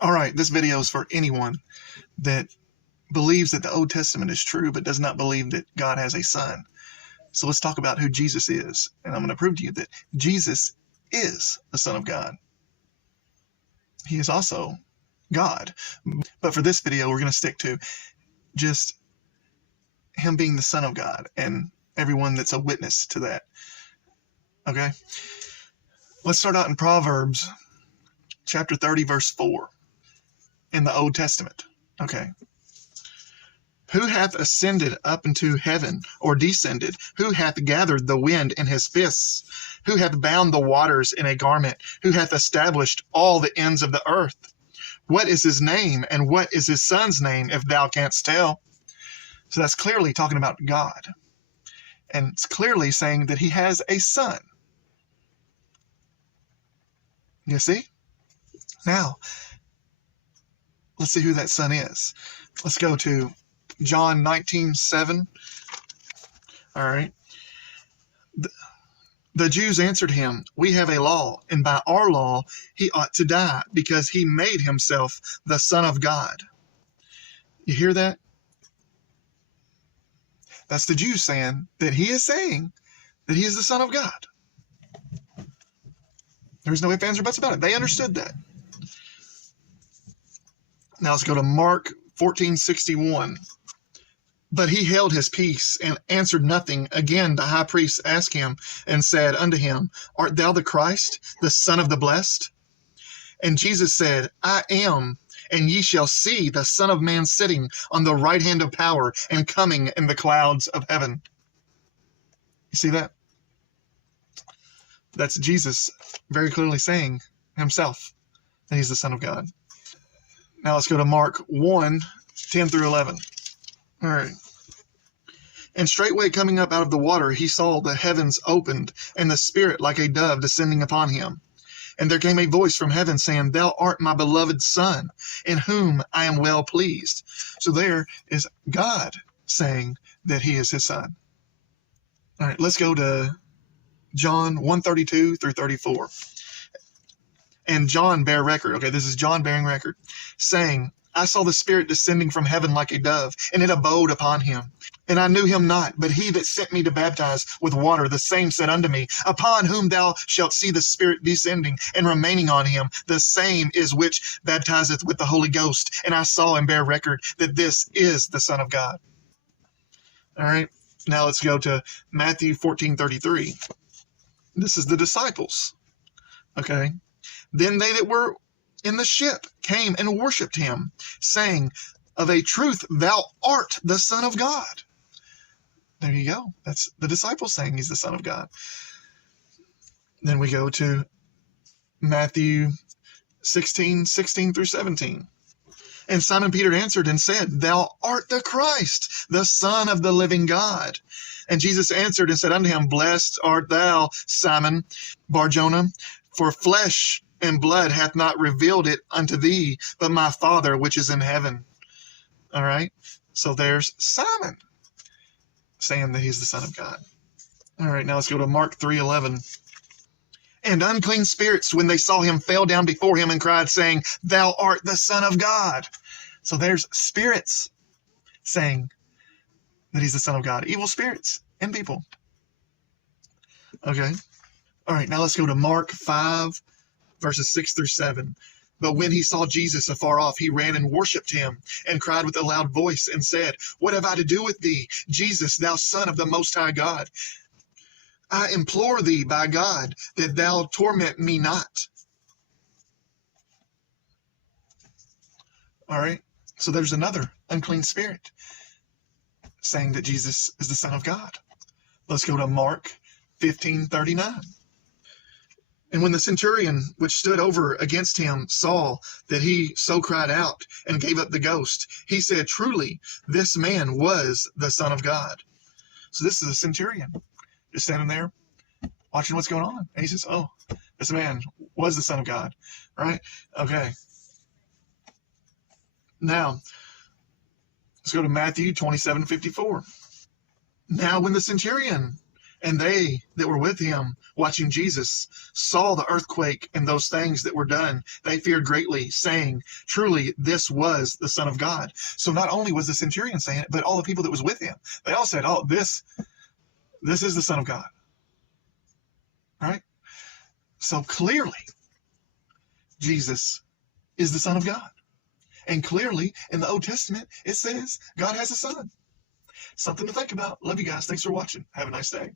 All right, this video is for anyone that believes that the Old Testament is true but does not believe that God has a son. So let's talk about who Jesus is. And I'm going to prove to you that Jesus is the Son of God. He is also God. But for this video, we're going to stick to just him being the Son of God and everyone that's a witness to that. Okay? Let's start out in Proverbs chapter 30, verse 4 in the Old Testament. Okay. Who hath ascended up into heaven, or descended? Who hath gathered the wind in his fists? Who hath bound the waters in a garment? Who hath established all the ends of the earth? What is his name, and what is his son's name, if thou canst tell? So that's clearly talking about God. And it's clearly saying that he has a son. You see? Now, let's see who that son is. Let's go to John 19:7. All right. The Jews answered him, we have a law, and by our law he ought to die, because he made himself the Son of God. You hear that? That's the Jews saying that he is saying that he is the Son of God. There's no ifs, ands, or buts about it. They understood that. Now let's go to Mark 14:61. But he held his peace and answered nothing. Again the high priest asked him and said unto him, art thou the Christ, the Son of the Blessed? And Jesus said, I am, and ye shall see the Son of Man sitting on the right hand of power and coming in the clouds of heaven. You see that? That's Jesus very clearly saying himself that he's the Son of God. Now let's go to Mark 1:10 through 11. All right. And straightway coming up out of the water, he saw the heavens opened, and the Spirit like a dove descending upon him. And there came a voice from heaven saying, thou art my beloved Son, in whom I am well pleased. So there is God saying that he is his son. All right, let's go to John 1:32 through 34. And John bare record, okay, this is John bearing record, saying, I saw the Spirit descending from heaven like a dove, and it abode upon him. And I knew him not, but he that sent me to baptize with water, the same said unto me, upon whom thou shalt see the Spirit descending and remaining on him, the same is which baptizeth with the Holy Ghost. And I saw and bear record that this is the Son of God. All right, now let's go to Matthew 14:33. This is the disciples. Okay. Then they that were in the ship came and worshipped him, saying, of a truth, thou art the Son of God. There you go. That's the disciples saying he's the Son of God. Then we go to Matthew 16:16 through 17. And Simon Peter answered and said, thou art the Christ, the Son of the living God. And Jesus answered and said unto him, blessed art thou, Simon Bar-Jonah, for flesh and blood hath not revealed it unto thee, but my Father which is in heaven. All right. So there's Simon saying that he's the Son of God. All right. Now let's go to Mark 3:11. And unclean spirits, when they saw him, fell down before him and cried, saying, thou art the Son of God. So there's spirits saying that he's the Son of God. Evil spirits and people. Okay. All right. Now let's go to Mark 5, verses 6 through 7. But when he saw Jesus afar off, he ran and worshipped him, and cried with a loud voice, and said, what have I to do with thee, Jesus, thou Son of the Most High God? I implore thee by God that thou torment me not. All right, so there's another unclean spirit saying that Jesus is the Son of God. Let's go to Mark 15:39. And when the centurion which stood over against him saw that he so cried out and gave up the ghost, he said, truly, this man was the Son of God. So this is a centurion just standing there watching what's going on. And he says, oh, this man was the Son of God, right? Okay. Now, let's go to Matthew 27:54. Now when the centurion And they that were with him watching Jesus saw the earthquake and those things that were done. They feared greatly, saying, truly, this was the Son of God. So not only was the centurion saying it, but all the people that was with him, they all said, oh, this is the Son of God. Right? So clearly, Jesus is the Son of God. And clearly, in the Old Testament, it says God has a son. Something to think about. Love you guys. Thanks for watching. Have a nice day.